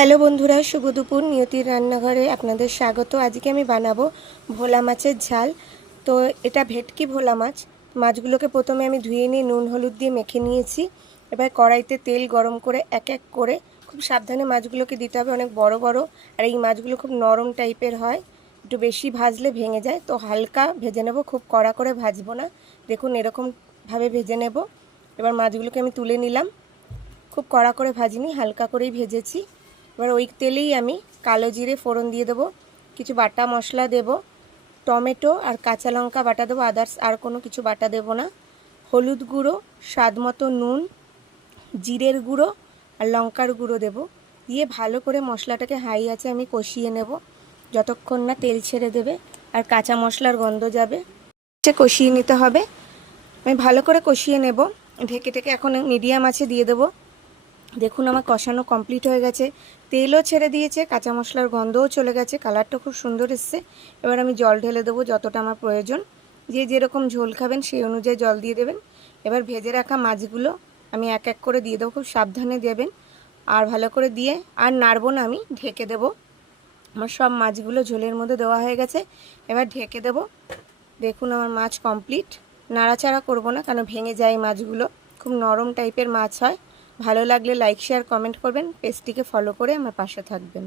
Hello বন্ধুরা, শুভ দুপুর। নিয়তির রান্নাঘরে আপনাদের স্বাগত। আজকে আমি বানাবো ভোলা মাছের ঝাল। তো এটা ভেটকি ভোলা মাছ। মাছগুলোকে প্রথমে আমি ধুয়ে নিয়ে নুন হলুদ দিয়ে মেখে নিয়েছি। এবার কড়াইতে তেল গরম করে এক এক করে খুব সাবধানে মাছগুলোকে দিতে হবে। অনেক বড় বড়, আর এই মাছগুলো খুব নরম টাইপের হয়, একটু বেশি ভাজলে ভেঙে যায়। তো হালকা ভেজে নেব, খুব কড়া করে ভাজবো না। দেখুন এরকমভাবে ভেজে নেব। এবার মাছগুলোকে আমি তুলে নিলাম। খুব কড়া করে ভাজিনি, হালকা করেই ভেজেছি। এবার ওই তেলেই আমি কালো জিরে ফোড়ন দিয়ে দেবো, কিছু বাটা মশলা দেব, টমেটো আর কাঁচা লঙ্কা বাটা দেবো, আদার্স আর কোনো কিছু বাটা দেবো না। হলুদ গুঁড়ো, স্বাদ মতো নুন, জিরের গুঁড়ো আর লঙ্কার গুঁড়ো দেব। দিয়ে ভালো করে মশলাটাকে হাই আঁচে আমি কষিয়ে নেব যতক্ষণ না তেল ছেড়ে দেবে আর কাঁচা মশলার গন্ধ যাবে। কষিয়ে নিতে হবে। আমি ভালো করে কষিয়ে নেব। ঢেকে ঢেকে এখন মিডিয়াম আঁচে দিয়ে দেবো। দেখুন আমার কষানো কমপ্লিট হয়ে গেছে, তেলও ছেড়ে দিয়েছে, কাঁচা মশলার গন্ধও চলে গেছে, কালারটা খুব সুন্দর এসছে। এবার আমি জল ঢেলে দেবো যতটা আমার প্রয়োজন। যে যেরকম ঝোল খাবেন সেই অনুযায়ী জল দিয়ে দেবেন। এবার ভেজে রাখা মাছগুলো আমি এক এক করে দিয়ে দেবো, খুব সাবধানে দেবেন। আর ভালো করে দিয়ে আর নাড়বো না, আমি ঢেকে দেবো। আমার সব মাছগুলো ঝোলের মধ্যে দেওয়া হয়ে গেছে, এবার ঢেকে দেবো। দেখুন আমার মাছ কমপ্লিট। নাড়াচাড়া করবো না, কারণ ভেঙে যায় মাছগুলো, খুব নরম টাইপের মাছ হয়। ভালো লাগলে লাইক শেয়ার কমেন্ট করবেন, পেজটিকে ফলো করে আমার পাশে থাকবেন।